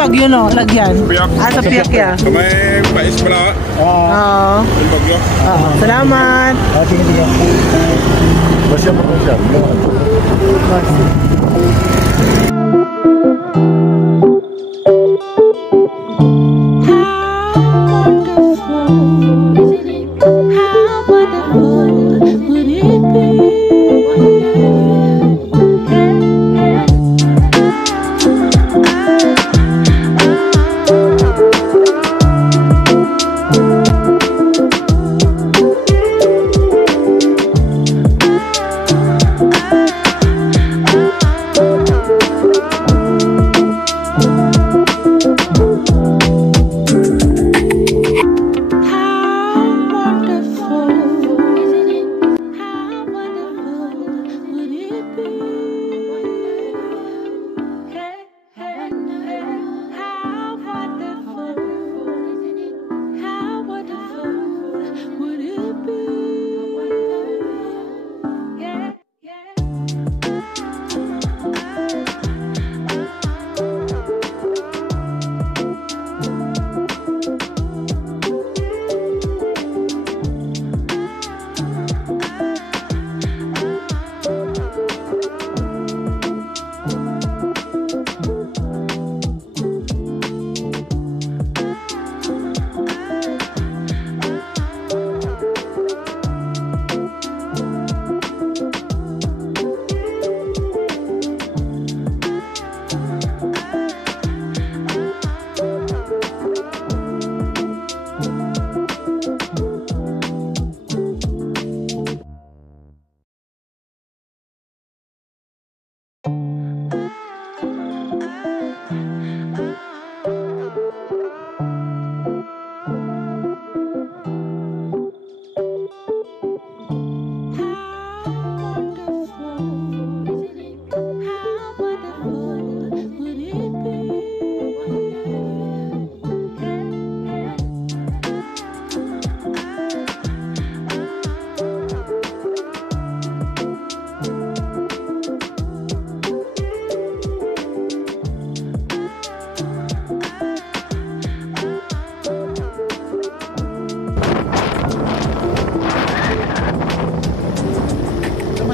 Bagyo no, lagyan. Sa piyak ya. May pais pala. Oo. Bagyo. Oo. Salamat. Sige. Basta mo siya.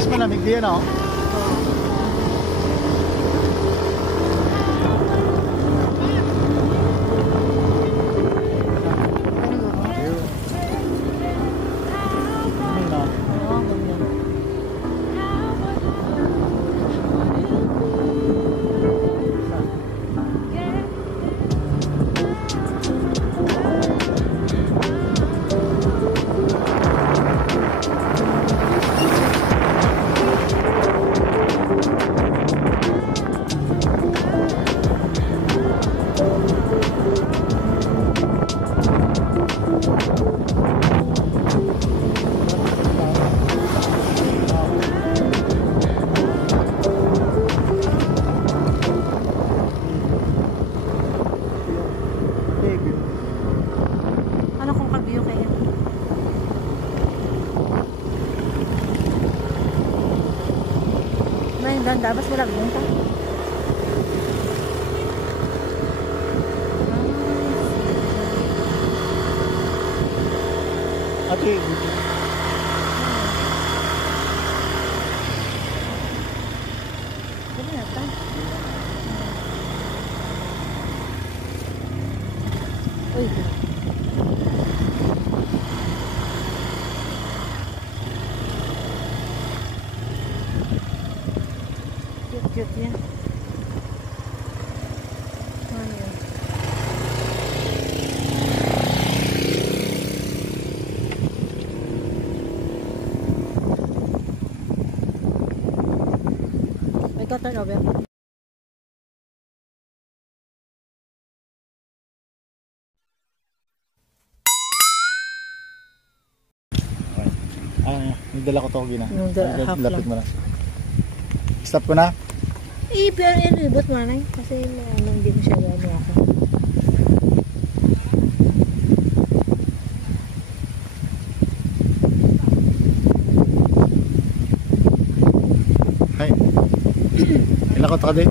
Malamig din, no? Ganda, mas malagyan ka. Ate. Ano yata? Uy. Cute yan. Ano yun? May turn over. May dala ko to, Gina. Half lang. Lapit mo na. Stop ko na. Pero ilibot mo na kasi hindi mo siya gano'n ako. Hay. Inakot ka din.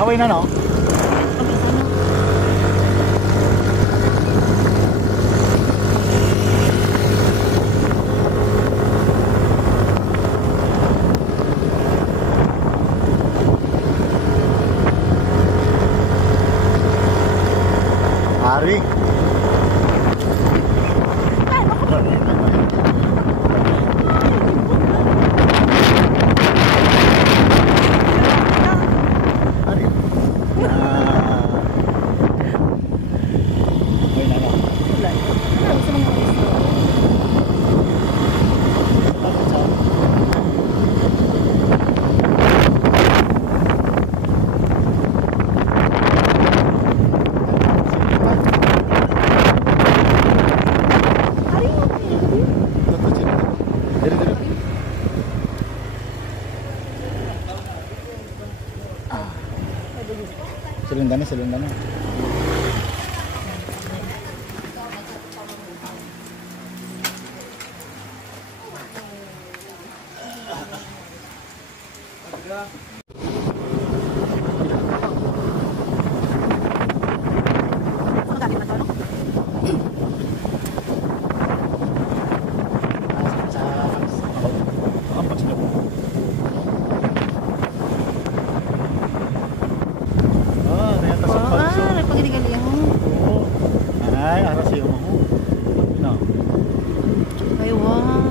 Away na, no? Ari. Silundan na. Ay, aras yung mo. No. Ay, wow.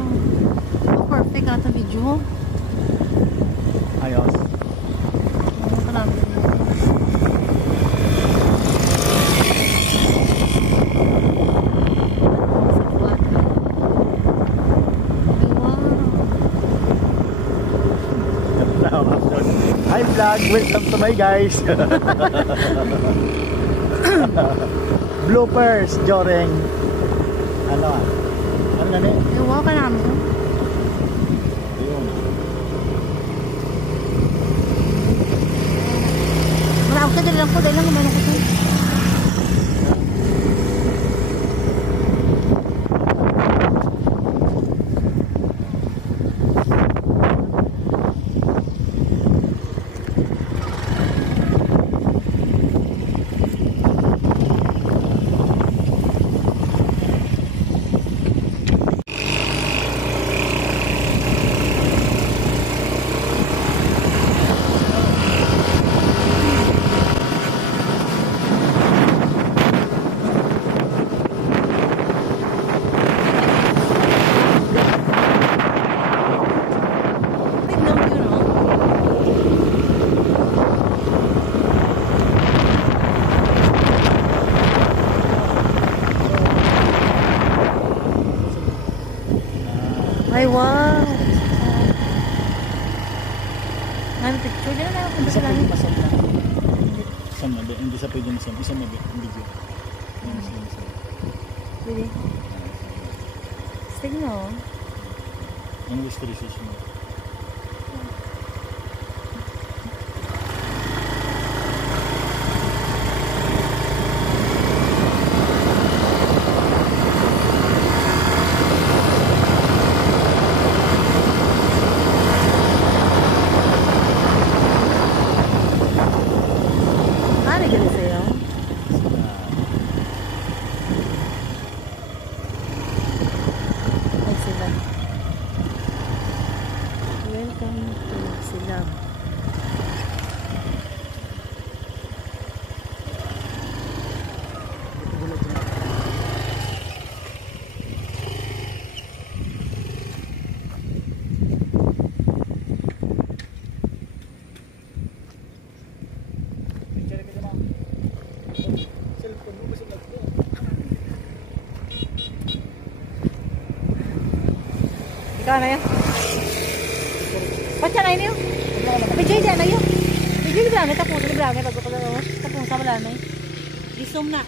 Oh, perfect ka na video. Ayos. Marami. Hi vlog, welcome to my guys. Bloopers during ano na ni? Wow ka namin. Ayun. Marami ka dali lang ko gumanon ko to. Ay, wow. Ano picture? Diyan na ako sa langit. Hindi sa pwede masam. Isa may video. Pwede. Stig no. English tradition. Ano gali sa'yo? Ay sila. Welcome to Silab. Ikaw na yun? Pacha na yun yun? Pijay dyan na yun? Pijay dyan na yun? Tapos sa librang tapos sa malanay. Disum na.